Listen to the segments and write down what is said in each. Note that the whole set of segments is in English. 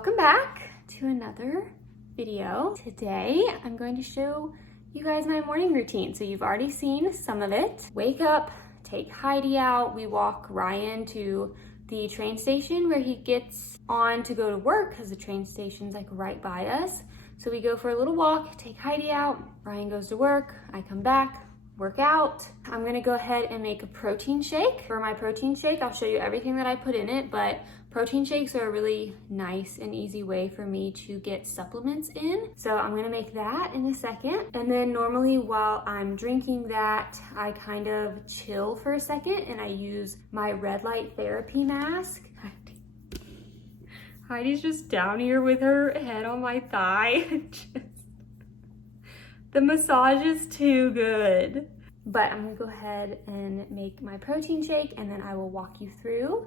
Welcome back to another video. Today, I'm going to show you guys my morning routine. So you've already seen some of it. Wake up, take Heidi out. We walk Ryan to the train station where he gets on to go to work because the train station's like right by us. So we go for a little walk, take Heidi out. Ryan goes to work, I come back, work out. I'm gonna go ahead and make a protein shake. For my protein shake, I'll show you everything that I put in it, but protein shakes are a really nice and easy way for me to get supplements in. So I'm gonna make that in a second. And then normally while I'm drinking that, I kind of chill for a second and I use my Redlight therapy mask. Heidi's just down here with her head on my thigh. The massage is too good. But I'm gonna go ahead and make my protein shake and then I will walk you through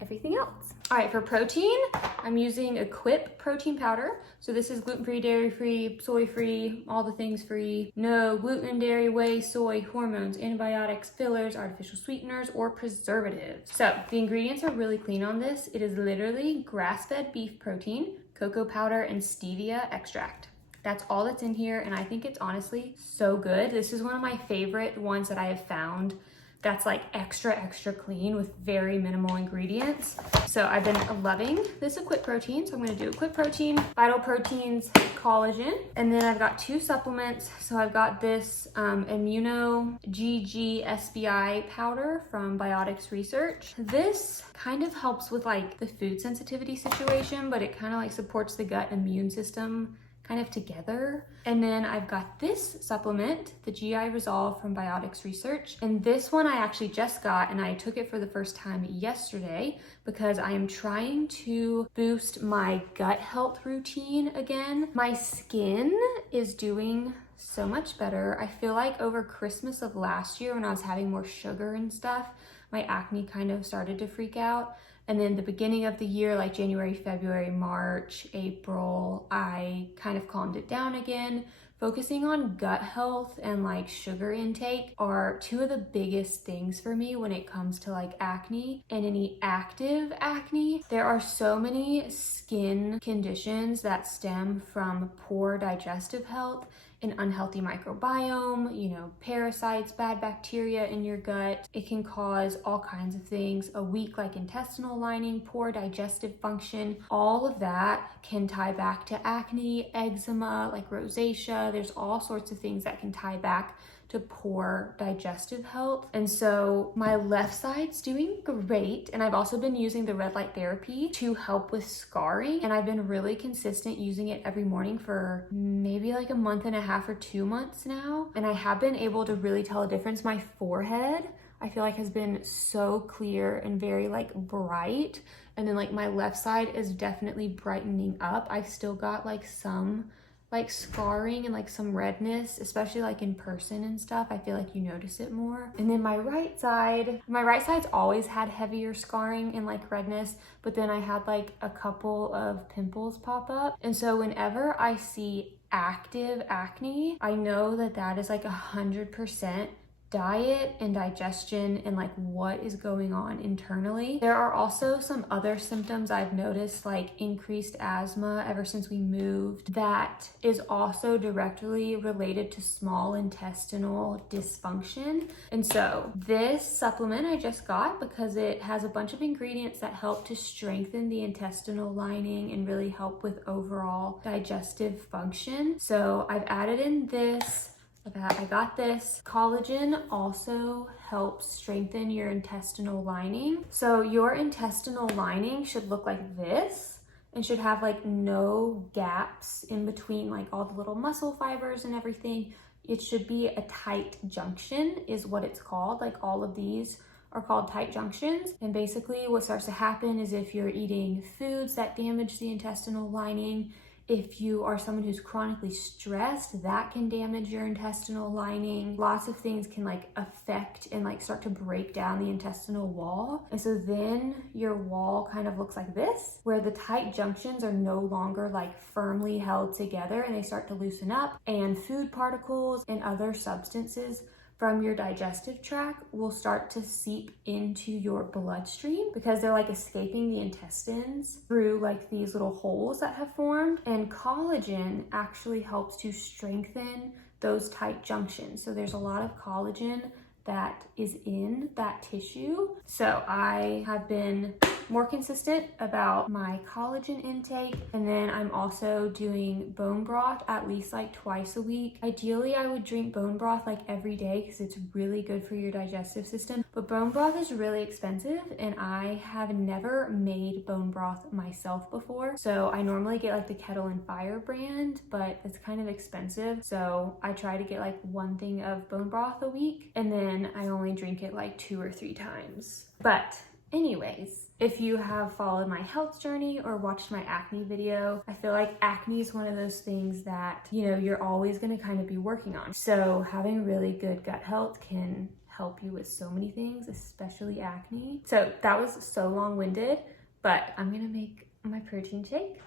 everything else. All right, for protein, I'm using Equip protein powder. So this is gluten-free, dairy-free, soy-free, all the things free. No gluten, dairy, whey, soy, hormones, antibiotics, fillers, artificial sweeteners, or preservatives. So the ingredients are really clean on this. It is literally grass-fed beef protein, cocoa powder, and stevia extract. That's all that's in here, and I think it's honestly so good. This is one of my favorite ones that I have found that's like extra clean with very minimal ingredients. So I've been loving this Equip protein. So I'm gonna do Equip protein, Vital Proteins, collagen, and then I've got two supplements. So I've got this Immuno GG SBI powder from Biotics Research. This kind of helps with like the food sensitivity situation, but it kind of like supports the gut immune system kind of together. And then I've got this supplement, the GI Resolve from Biotics Research. And this one I actually just got and I took it for the first time yesterday because I am trying to boost my gut health routine again. My skin is doing so much better. I feel like over Christmas of last year when I was having more sugar and stuff, my acne kind of started to freak out. And then the beginning of the year, like January, February, March, April, I kind of calmed it down again. Focusing on gut health and like sugar intake are two of the biggest things for me when it comes to like acne and any active acne. There are so many skin conditions that stem from poor digestive health, an unhealthy microbiome, you know, parasites, bad bacteria in your gut. It can cause all kinds of things, a weak like intestinal lining, poor digestive function. All of that can tie back to acne, eczema, like rosacea. There's all sorts of things that can tie back to poor digestive health. And so my left side's doing great. And I've also been using the Redlight therapy to help with scarring. And I've been really consistent using it every morning for maybe like a month and a half or 2 months now. And I have been able to really tell a difference. My forehead, I feel like has been so clear and very like bright. And then like my left side is definitely brightening up. I've still got like some like scarring and like some redness, especially like in person and stuff. I feel like you notice it more. And then my right side's always had heavier scarring and like redness, but then I had like a couple of pimples pop up. And so whenever I see active acne, I know that that is like 100% diet and digestion and like what is going on internally. There are also some other symptoms I've noticed, like increased asthma ever since we moved, that is also directly related to small intestinal dysfunction. And so this supplement I just got because it has a bunch of ingredients that help to strengthen the intestinal lining and really help with overall digestive function. So I've added in this. I got this. Collagen also helps strengthen your intestinal lining. So your intestinal lining should look like this and should have like no gaps in between like all the little muscle fibers and everything. It should be a tight junction is what it's called. Like all of these are called tight junctions. And basically what starts to happen is if you're eating foods that damage the intestinal lining, if you are someone who's chronically stressed, that can damage your intestinal lining. Lots of things can like affect and like start to break down the intestinal wall. And so then your wall kind of looks like this, where the tight junctions are no longer like firmly held together and they start to loosen up, and food particles and other substances from your digestive tract will start to seep into your bloodstream because they're like escaping the intestines through like these little holes that have formed. And collagen actually helps to strengthen those tight junctions. So there's a lot of collagen that is in that tissue. So I have been more consistent about my collagen intake, and then I'm also doing bone broth at least like twice a week. Ideally, I would drink bone broth like every day because it's really good for your digestive system, but bone broth is really expensive and I have never made bone broth myself before. So I normally get like the Kettle and Fire brand, but it's kind of expensive. So I try to get like one thing of bone broth a week, and then I only drink it like 2 or 3 times. But anyways, if you have followed my health journey or watched my acne video, I feel like acne is one of those things that, you know, you're always going to kind of be working on. So having really good gut health can help you with so many things, especially acne. So that was so long-winded, but I'm going to make my protein shake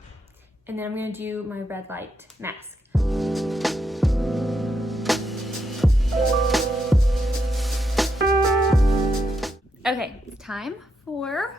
and then I'm going to do my Redlight mask. Okay, it's time for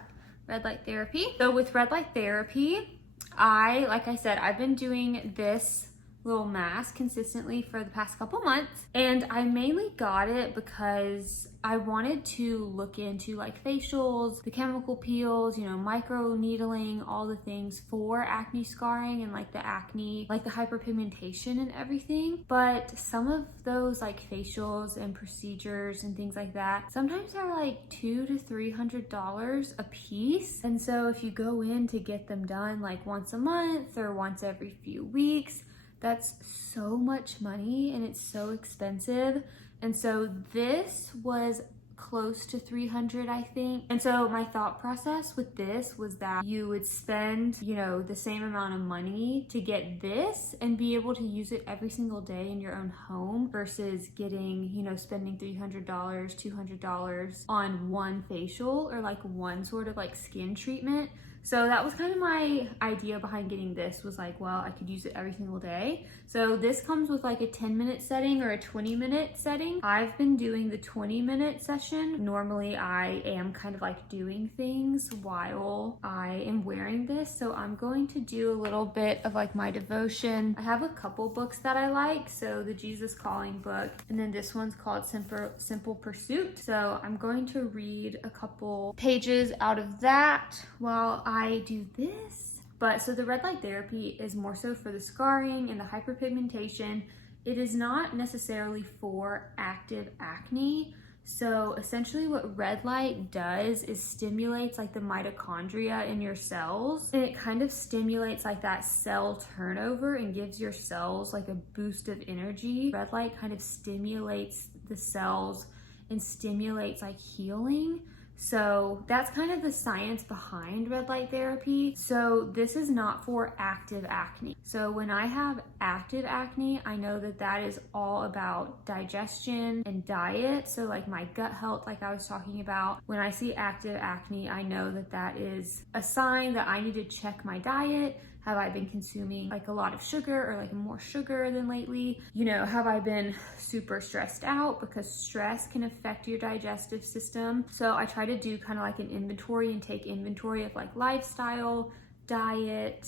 Redlight therapy. So with Redlight therapy, like I said, I've been doing this little mask consistently for the past couple months, and I mainly got it because I wanted to look into like facials, the chemical peels, you know, micro needling, all the things for acne scarring and like the acne, like the hyperpigmentation and everything. But some of those like facials and procedures and things like that, sometimes they're like $200 to $300 a piece. And so if you go in to get them done like once a month or once every few weeks, that's so much money and it's so expensive. And so this was close to $300, I think. And so my thought process with this was that you would spend, you know, the same amount of money to get this and be able to use it every single day in your own home versus getting, you know, spending $300, $200 on one facial or like one sort of like skin treatment. So that was kind of my idea behind getting this, was like, well, I could use it every single day. So this comes with like a 10-minute setting or a 20-minute setting. I've been doing the 20-minute session. Normally I am kind of like doing things while I am wearing this. So I'm going to do a little bit of like my devotion. I have a couple books that I like. So the Jesus Calling book, and then this one's called Simple Pursuit. So I'm going to read a couple pages out of that while I do this. But so the Redlight therapy is more so for the scarring and the hyperpigmentation. It is not necessarily for active acne. So essentially what Redlight does is stimulates like the mitochondria in your cells, and it kind of stimulates like that cell turnover and gives your cells like a boost of energy. Redlight kind of stimulates the cells and stimulates like healing. So that's kind of the science behind Redlight therapy. So this is not for active acne. So when I have active acne, I know that that is all about digestion and diet. So like my gut health, like I was talking about, when I see active acne, I know that that is a sign that I need to check my diet. Have I been consuming like a lot of sugar or like more sugar than lately? You know, have I been super stressed out? Because stress can affect your digestive system. So I try to do kind of like an inventory and take inventory of like lifestyle, diet,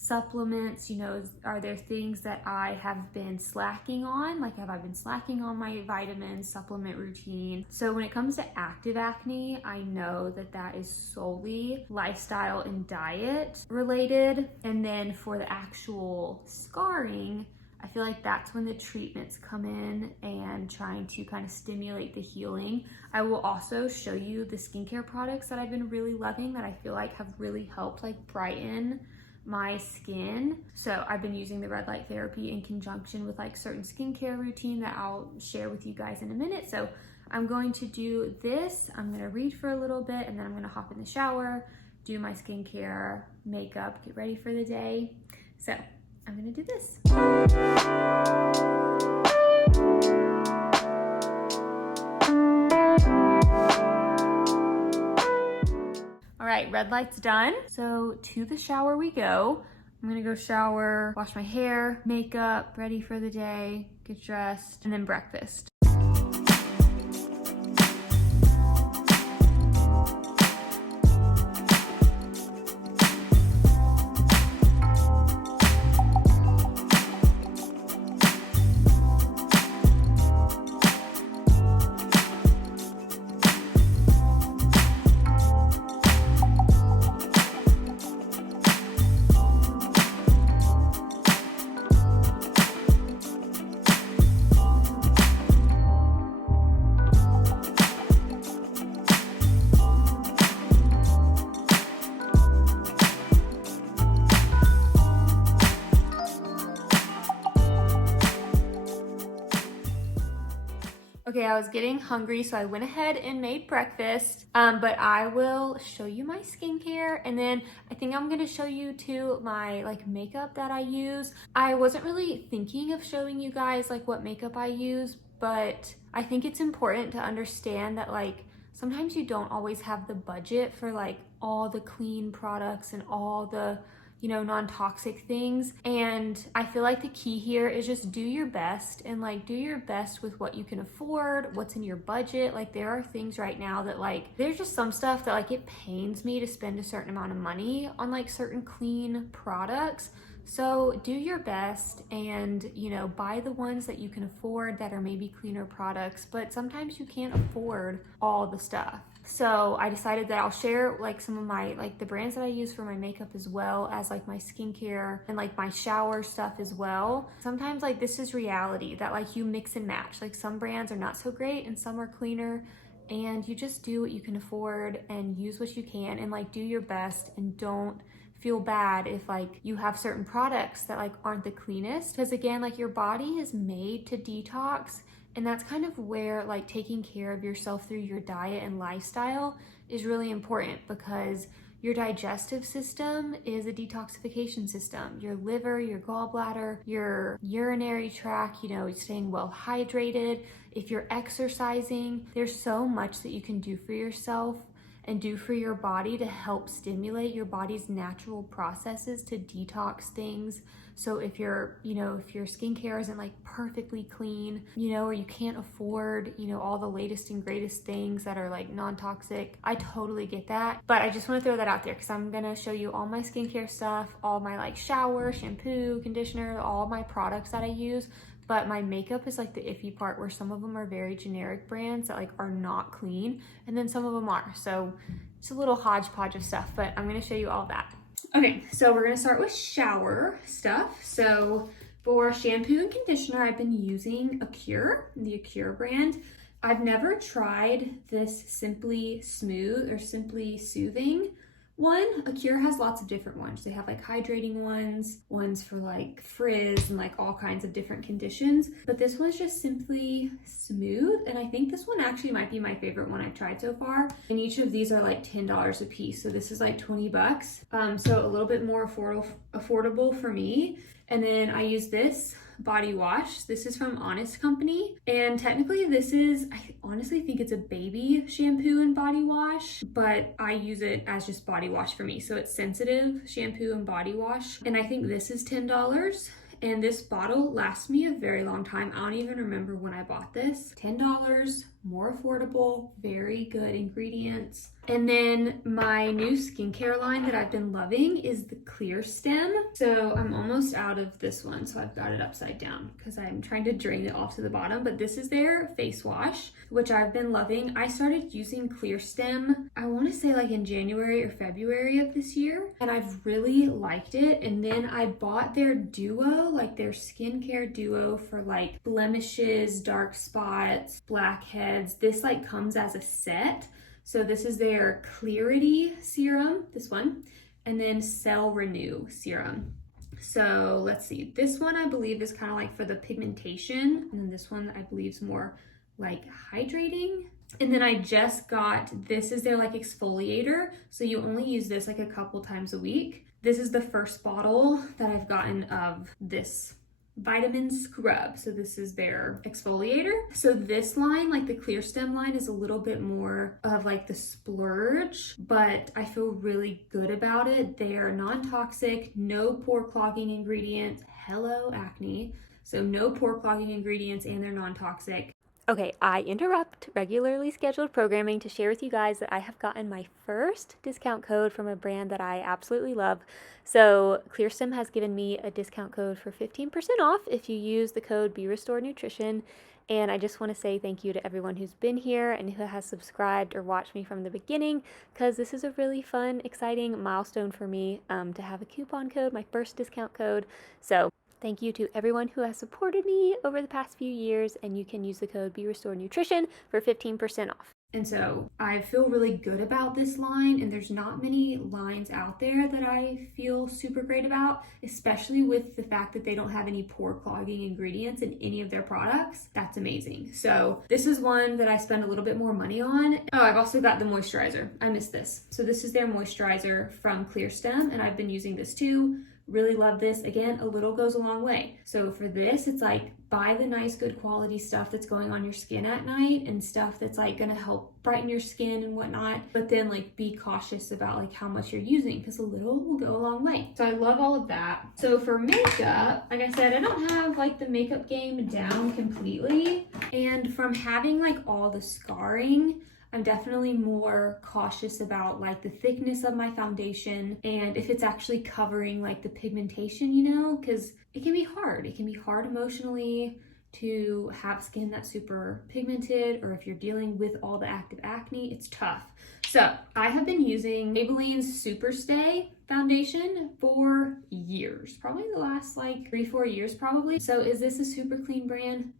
supplements. You know, are there things that I have been slacking on? Like, have I been slacking on my vitamin supplement routine? So when it comes to active acne, I know that that is solely lifestyle and diet related. And then for the actual scarring, I feel like that's when the treatments come in and trying to kind of stimulate the healing. I will also show you the skincare products that I've been really loving that I feel like have really helped like brighten my skin. So I've been using the Redlight therapy in conjunction with like certain skincare routine that I'll share with you guys in a minute. So I'm going to do this. I'm going to read for a little bit, and then I'm going to hop in the shower, do my skincare, makeup, get ready for the day. So I'm going to do this. All right, Redlight's done. So to the shower we go. I'm gonna go shower, wash my hair, makeup, ready for the day, get dressed, and then breakfast. Okay, I was getting hungry, so I went ahead and made breakfast, but I will show you my skincare, and then I think I'm gonna show you too my like makeup that I use. I wasn't really thinking of showing you guys like what makeup I use, but I think it's important to understand that like sometimes you don't always have the budget for like all the clean products and all the non-toxic things. And I feel like the key here is just do your best and like do your best with what you can afford, what's in your budget. Like there are things right now that like, there's just some stuff that like it pains me to spend a certain amount of money on like certain clean products. So do your best and, buy the ones that you can afford that are maybe cleaner products, but sometimes you can't afford all the stuff. So I decided that I'll share like some of my, like the brands that I use for my makeup as well as like my skincare and like my shower stuff as well. Sometimes like this is reality that like you mix and match. Like some brands are not so great and some are cleaner, and you just do what you can afford and use what you can and like do your best, and don't feel bad if like you have certain products that like aren't the cleanest, because again, like your body is made to detox, and that's kind of where like taking care of yourself through your diet and lifestyle is really important, because your digestive system is a detoxification system. Your liver, your gallbladder, your urinary tract, staying well hydrated. If you're exercising, there's so much that you can do for yourself and do for your body to help stimulate your body's natural processes to detox things. So if your skincare isn't like perfectly clean, or you can't afford, all the latest and greatest things that are like non-toxic, I totally get that. But I just want to throw that out there because I'm gonna show you all my skincare stuff, all my like shower, shampoo, conditioner, all my products that I use. But my makeup is like the iffy part, where some of them are very generic brands that like are not clean, and then some of them are. So it's a little hodgepodge of stuff, but I'm gonna show you all that. Okay, so we're gonna start with shower stuff. So for shampoo and conditioner, I've been using Acure, the Acure brand. I've never tried this Simply Smooth or Simply Soothing one. Acure has lots of different ones. They have like hydrating ones for like frizz and like all kinds of different conditions. But this one's just Simply Smooth. And I think this one actually might be my favorite one I've tried so far. And each of these are like $10 a piece. So this is like 20 bucks. So a little bit more affordable for me. And then I use this body wash. This is from Honest Company. And technically I honestly think it's a baby shampoo and body wash, but I use it as just body wash for me. So it's sensitive shampoo and body wash. And I think this is $10. And this bottle lasts me a very long time. I don't even remember when I bought this. $10, more affordable, very good ingredients. And then my new skincare line that I've been loving is the Clear Stem. So I'm almost out of this one, so I've got it upside down because I'm trying to drain it off to the bottom. But this is their face wash, which I've been loving. I started using Clear Stem, I want to say like in January or February of this year, and I've really liked it. And then I bought their duo, like their skincare duo for like blemishes, dark spots, blackheads. This like comes as a set. So this is their Clarity Serum, this one, and then Cell Renew Serum. So let's see, this one I believe is kind of like for the pigmentation, and then this one I believe is more like hydrating. And then I just got, this is their like exfoliator. So you only use this like a couple times a week. This is the first bottle that I've gotten of this vitamin scrub. So this is their exfoliator. So this line, like the Clear Stem line, is a little bit more of like the splurge, but I feel really good about it. They are non-toxic, no pore clogging ingredients. Hello acne. So no pore clogging ingredients, and they're non-toxic. Okay, I interrupt regularly scheduled programming to share with you guys that I have gotten my first discount code from a brand that I absolutely love. So ClearStem has given me a discount code for 15% off if you use the code BeRestoredNutrition. And I just want to say thank you to everyone who's been here and who has subscribed or watched me from the beginning, because this is a really fun, exciting milestone for me to have a coupon code, my first discount code. So thank you to everyone who has supported me over the past few years, and you can use the code BeRestoredNutrition for 15% off. And so I feel really good about this line, and there's not many lines out there that I feel super great about, especially with the fact that they don't have any pore clogging ingredients in any of their products. That's amazing. So this is one that I spend a little bit more money on. Oh, I've also got the moisturizer. I missed this. So this is their moisturizer from Clear Stem, and I've been using this too. Really love this. Again, a little goes a long way. So for this, it's like buy the nice, good quality stuff that's going on your skin at night and stuff that's like gonna help brighten your skin and whatnot. But then like be cautious about like how much you're using, because a little will go a long way. So I love all of that. So for makeup, like I said, I don't have like the makeup game down completely. And from having like all the scarring, I'm definitely more cautious about like the thickness of my foundation and if it's actually covering like the pigmentation, you know, because it can be hard. It can be hard emotionally to have skin that's super pigmented, or if you're dealing with all the active acne, it's tough. So I have been using Maybelline's Superstay foundation for years, probably the last like 3-4 years probably. So is this a super clean brand?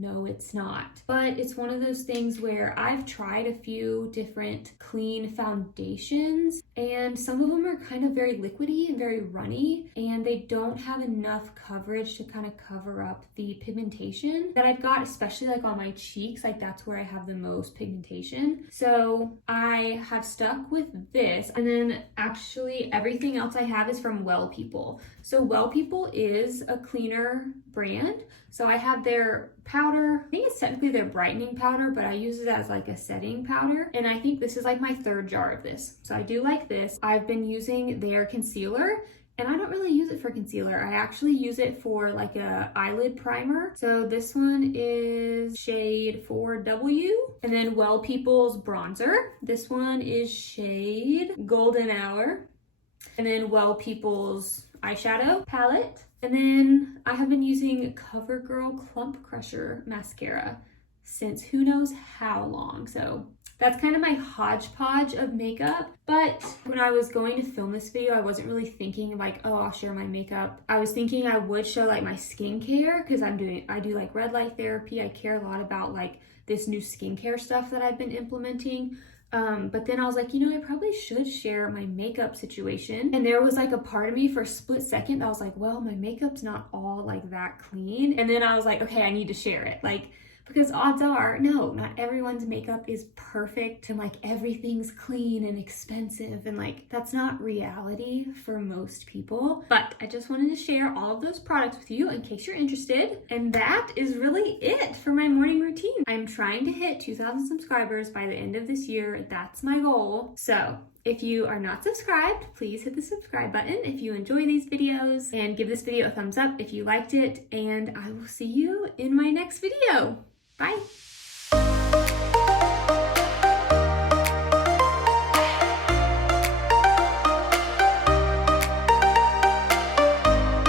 No, it's not. But it's one of those things where I've tried a few different clean foundations, and some of them are kind of very liquidy and very runny, and they don't have enough coverage to kind of cover up the pigmentation that I've got, especially like on my cheeks. Like that's where I have the most pigmentation. So I have stuck with this, and then actually everything else I have is from Well People. So Well People is a cleaner brand. So I have their powder. I think it's technically their brightening powder, but I use it as like a setting powder. And I think this is like my 3rd jar of this. So I do like this. I've been using their concealer, and I don't really use it for concealer. I actually use it for like a eyelid primer. So this one is shade 4W. And then Well People's bronzer. This one is shade Golden Hour. And then Well People's eyeshadow palette. And then I have been using CoverGirl Clump Crusher mascara since who knows how long. So that's kind of my hodgepodge of makeup. But when I was going to film this video, I wasn't really thinking like, oh, I'll share my makeup. I was thinking I would show like my skincare, because I do like red light therapy. I care a lot about like this new skincare stuff that I've been implementing. But then I was like, you know, I probably should share my makeup situation. And there was like a part of me for a split second that was like, well, my makeup's not all like that clean. And then I was like, okay, I need to share it. Like, because odds are, no, not everyone's makeup is perfect and like everything's clean and expensive, and like that's not reality for most people. But I just wanted to share all of those products with you in case you're interested. And that is really it for my morning routine. I'm trying to hit 2,000 subscribers by the end of this year. That's my goal. So if you are not subscribed, please hit the subscribe button if you enjoy these videos, and give this video a thumbs up if you liked it, and I will see you in my next video. Bye.